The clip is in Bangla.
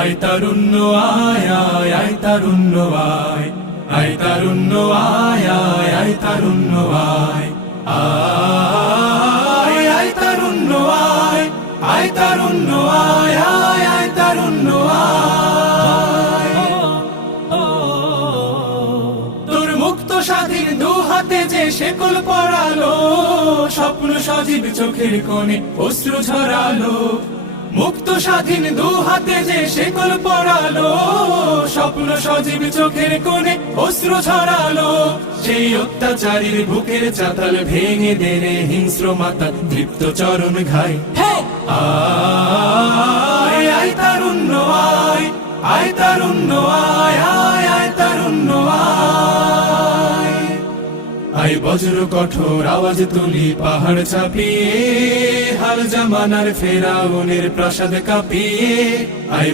আয় তারুণ্য আয় আয় আয় তারুণ্য আয়, আয় তারুণ্য আয় আয় আয় তারুণ্য আয়, আয় আয় তারুণ্য আয়, আয় তারুণ্য আয় আয় আয় তারুণ্য আয়। তোর মুক্ত স্বাধীন দু হাতে যে শেকল পরালো, স্বপ্ন সজীব চোখের কোণে অশ্রু ঝরালো। মুক্ত স্বাধীন দু হাতে যে শেকল পরালো, স্বপ্ন সজীব চোখের কোণে অশ্রু ঝরালো। সেই অত্যাচারীর বুকের চাতাল ভেঙে দেনে হিংস্র মাতা তৃপ্ত চরণ ঘাই। আয় আয় তারুণ্য আয়, আয় তারুণ্য আয় আয় আয় তারুণ্য আয়। আয় বজ্র কঠোর আওয়াজ তুলি পাহাড় চাপিয়ে, হাল জামানার ফেরাউনের প্রাসাদ কাঁপিয়ে। আয়